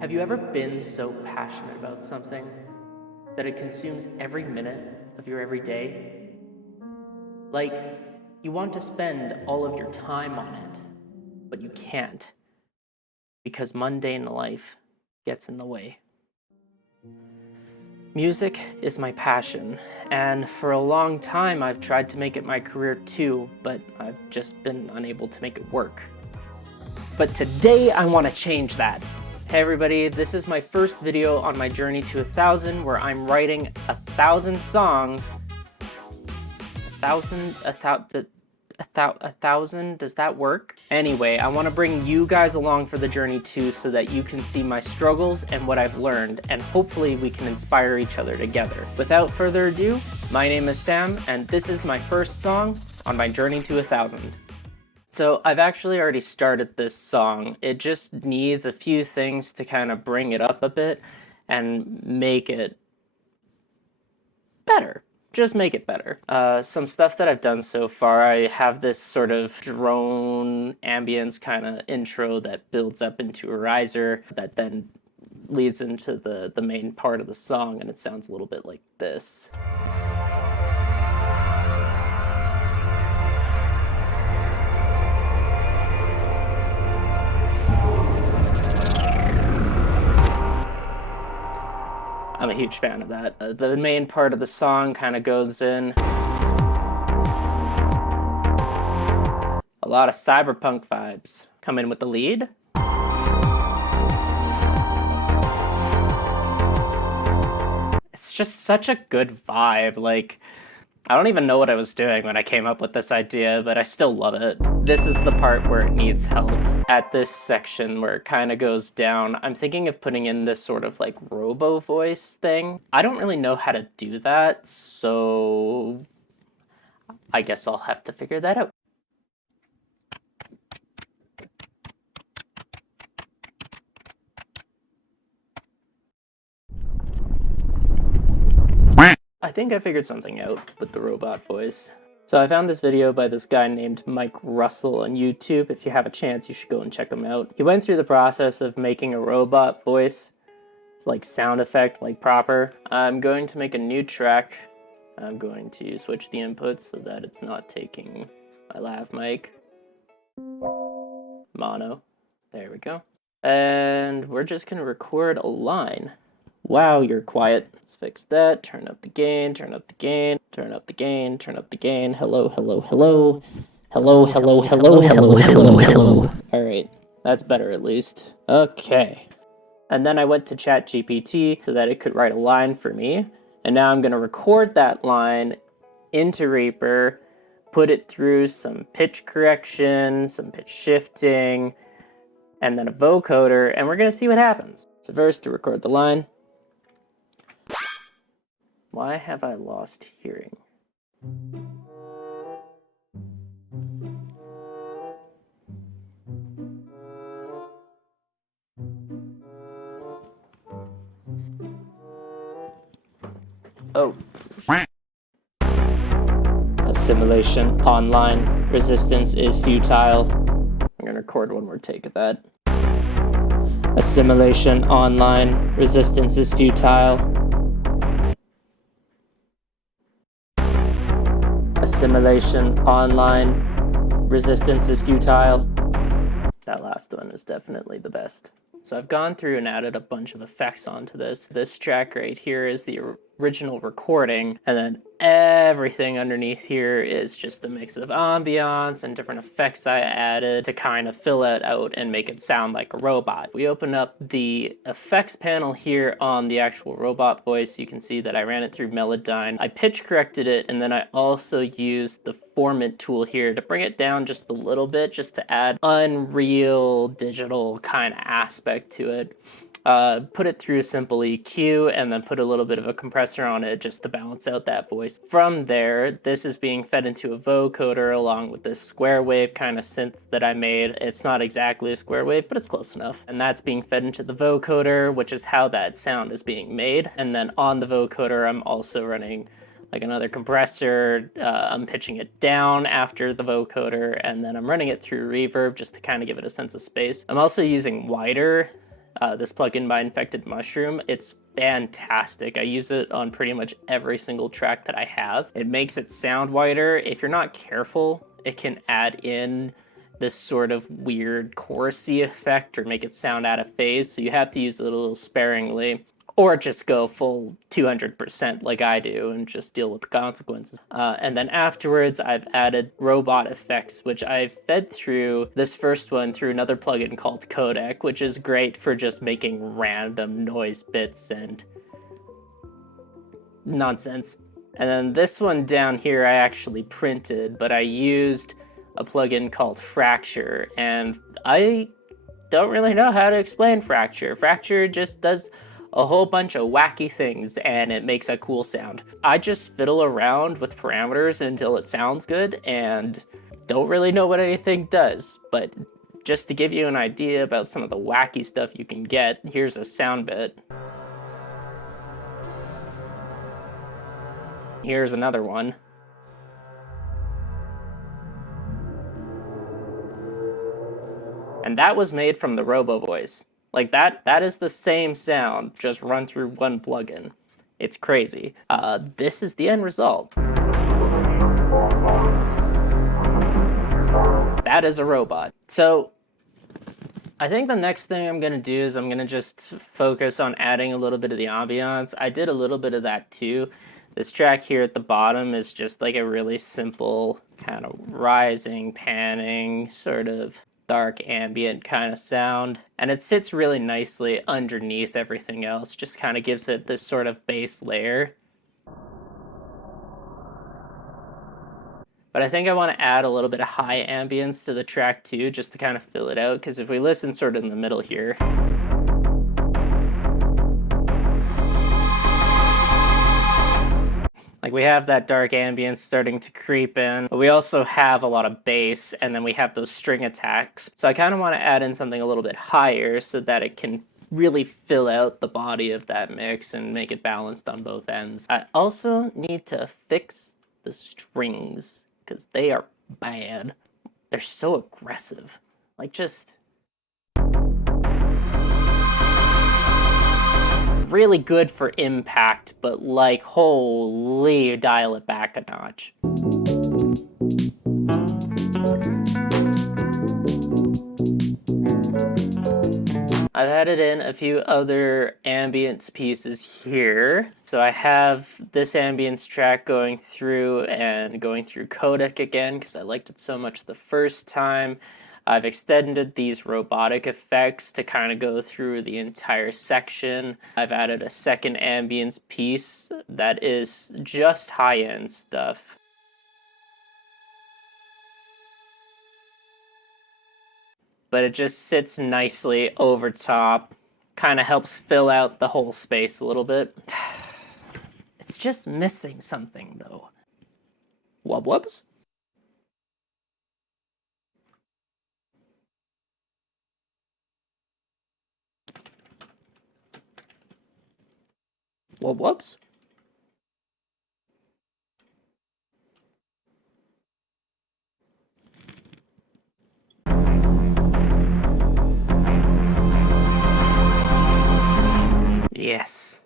Have you ever been so passionate about something that it consumes every minute of your everyday? Like, you want to spend all of your time on it, but you can't because mundane life gets in the way. Music is my passion, and for a long time I've tried to make it my career too, but I've just been unable to make it work. But today I want to change that. Hey everybody, this is my first video on my journey to 1,000 where I'm writing 1,000 songs. A thousand, does that work? Anyway, I want to bring you guys along for the journey too so that you can see my struggles and what I've learned, and hopefully we can inspire each other together. Without further ado, my name is Sam and this is my first song on my journey to 1,000. So I've actually already started this song. It just needs a few things to kind of bring it up a bit and make it better. Just make it better. Some stuff that I've done so far, I have this sort of drone ambience kind of intro that builds up into a riser that then leads into the main part of the song, and it sounds a little bit like this. I'm a huge fan of that. The main part of the song kind of goes in. A lot of cyberpunk vibes come in with the lead. It's just such a good vibe. Like, I don't even know what I was doing when I came up with this idea, but I still love it. This is the part where it needs help. At this section where it kind of goes down, I'm thinking of putting in this sort of like robo voice thing. I don't really know how to do that, so I guess I'll have to figure that out. I think I figured something out with the robot voice. So I found this video by this guy named Mike Russell on YouTube. If you have a chance, you should go and check him out. He went through the process of making a robot voice. It's like sound effect, like proper. I'm going to make a new track. I'm going to switch the inputs so that it's not taking my lav mic. Mono. There we go. And we're just gonna record a line. Wow, you're quiet. Let's fix that. Turn up the gain, turn up the gain, turn up the gain, turn up the gain. Hello, hello, hello. Hello, hello, hello, hello, hello, hello. All right, that's better at least. Okay. And then I went to ChatGPT so that it could write a line for me. And now I'm gonna record that line into Reaper, put it through some pitch correction, some pitch shifting, and then a vocoder, and we're gonna see what happens. So first, to record the line. Why have I lost hearing? Oh. Assimilation online. Resistance is futile. I'm gonna record one more take of that. Assimilation online. Resistance is futile. Assimilation online. Resistance is futile. That last one is definitely the best. So I've gone through and added a bunch of effects onto this. This track right here is the original recording, and then everything underneath here is just a mix of ambiance and different effects I added to kind of fill it out and make it sound like a robot. We open up the effects panel here on the actual robot voice. You can see that I ran it through Melodyne. I pitch corrected it, and then I also used the Formant tool here to bring it down just a little bit, just to add Unreal digital kind of aspect to it. Put it through simple EQ and then put a little bit of a compressor on it just to balance out that voice. From there, this is being fed into a vocoder along with this square wave kind of synth that I made. It's not exactly a square wave, but it's close enough. And that's being fed into the vocoder, which is how that sound is being made. And then on the vocoder, I'm also running like another compressor. I'm pitching it down after the vocoder, and then I'm running it through reverb just to kind of give it a sense of space. I'm also using wider this plugin by Infected Mushroom. It's fantastic. I use it on pretty much every single track that I have. It makes it sound whiter. If you're not careful, it can add in this sort of weird chorusy effect or make it sound out of phase, so you have to use it a little sparingly. Or just go full 200% like I do and just deal with the consequences. And then afterwards, I've added robot effects, which I've fed through this first one through another plugin called Codec, which is great for just making random noise bits and nonsense. And then this one down here I actually printed, but I used a plugin called Fracture, and I don't really know how to explain Fracture. Fracture just does a whole bunch of wacky things and it makes a cool sound. I just fiddle around with parameters until it sounds good and don't really know what anything does, but just to give you an idea about some of the wacky stuff you can get, here's a sound bit. Here's another one. And that was made from the Robo Voice. Like that is the same sound, just run through one plugin. It's crazy. This is the end result. That is a robot. So I think the next thing I'm gonna do is I'm gonna just focus on adding a little bit of the ambiance. I did a little bit of that too. This track here at the bottom is just like a really simple kind of rising, panning, sort of dark ambient kind of sound, and it sits really nicely underneath everything else, just kind of gives it this sort of base layer. But I think I want to add a little bit of high ambience to the track too, just to kind of fill it out, because if we listen sort of in the middle here, like we have that dark ambience starting to creep in, but we also have a lot of bass, and then we have those string attacks. So I kind of want to add in something a little bit higher so that it can really fill out the body of that mix and make it balanced on both ends. I also need to fix the strings because they are bad. They're so aggressive. Like just really good for impact, but like, holy, dial it back a notch. I've added in a few other ambience pieces here. So I have this ambience track going through Codec again because I liked it so much the first time. I've extended these robotic effects to kind of go through the entire section. I've added a second ambience piece that is just high-end stuff. But it just sits nicely over top, kind of helps fill out the whole space a little bit. It's just missing something though. Wub wubs? Wub wubs? Yes.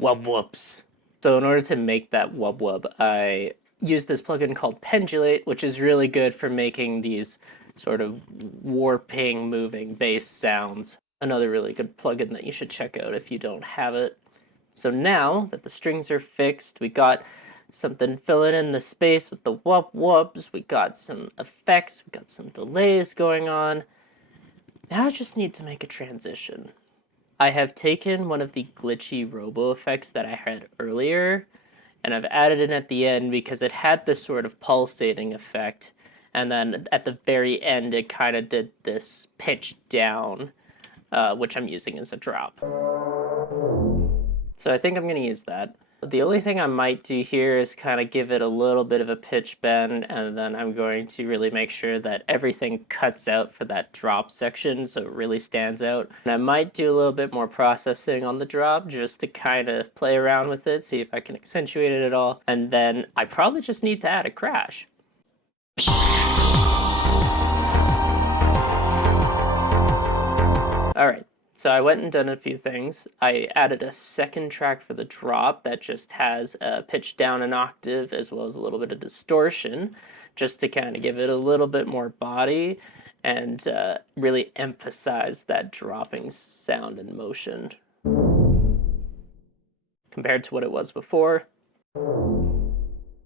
Wub wubs. So in order to make that wub wub, I use this plugin called Pendulate, which is really good for making these sort of warping, moving bass sounds. Another really good plugin that you should check out if you don't have it. So now that the strings are fixed, we got something filling in the space with the wub wubs, we got some effects, we got some delays going on. Now I just need to make a transition. I have taken one of the glitchy robo effects that I had earlier, and I've added it at the end because it had this sort of pulsating effect, and then at the very end it kind of did this pitch down, which I'm using as a drop. So I think I'm going to use that. The only thing I might do here is kind of give it a little bit of a pitch bend, and then I'm going to really make sure that everything cuts out for that drop section so it really stands out. And I might do a little bit more processing on the drop just to kind of play around with it, see if I can accentuate it at all. And then I probably just need to add a crash. All right. So I went and done a few things. I added a second track for the drop that just has a pitch down an octave as well as a little bit of distortion, just to kind of give it a little bit more body and really emphasize that dropping sound and motion compared to what it was before.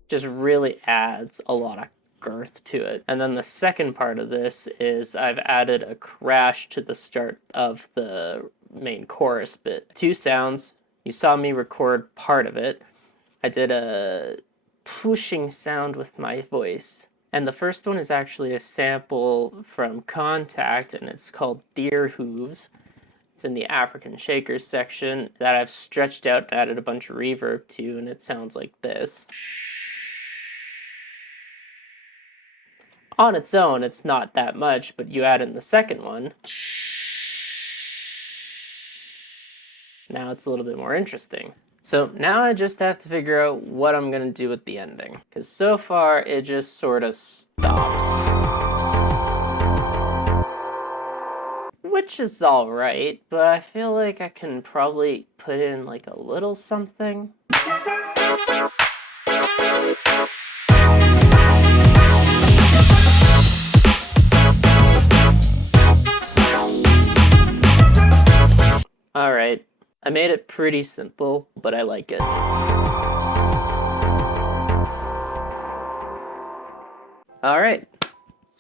Just really adds a lot of girth to it. And then the second part of this is I've added a crash to the start of the main chorus bit. Two sounds. You saw me record part of it. I did a pushing sound with my voice. And the first one is actually a sample from Contact, and it's called Deer Hooves. It's in the African Shakers section that I've stretched out and added a bunch of reverb to, and it sounds like this. On its own, it's not that much, but you add in the second one, now it's a little bit more interesting. So now I just have to figure out what I'm gonna do with the ending, because so far it just sort of stops. Which is alright, but I feel like I can probably put in like a little something. Alright, I made it pretty simple, but I like it. Alright,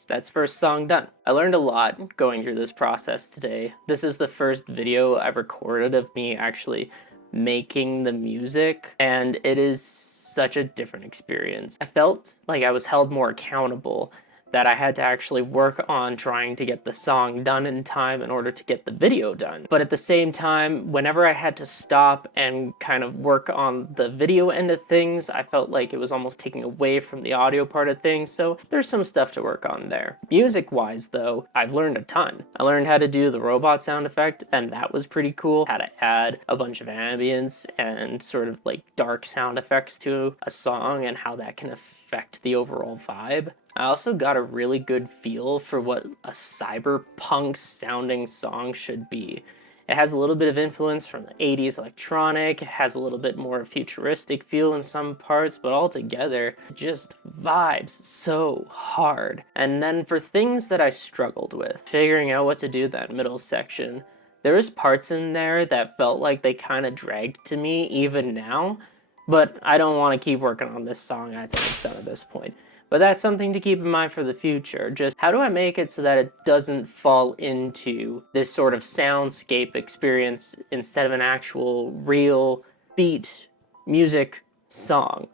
that's first song done. I learned a lot going through this process today. This is the first video I've recorded of me actually making the music, and it is such a different experience. I felt like I was held more accountable, that I had to actually work on trying to get the song done in time in order to get the video done. But at the same time, whenever I had to stop and kind of work on the video end of things, I felt like it was almost taking away from the audio part of things, so there's some stuff to work on there. Music-wise, though, I've learned a ton. I learned how to do the robot sound effect, and that was pretty cool. How to add a bunch of ambience and sort of like dark sound effects to a song and how that can affect the overall vibe. I also got a really good feel for what a cyberpunk sounding song should be. It has a little bit of influence from the 80s electronic, it has a little bit more futuristic feel in some parts, but altogether, it just vibes so hard. And then for things that I struggled with, figuring out what to do that middle section, there was parts in there that felt like they kind of dragged to me even now, but I don't want to keep working on this song. I think it's done at this point. But that's something to keep in mind for the future. Just how do I make it so that it doesn't fall into this sort of soundscape experience instead of an actual real beat music song?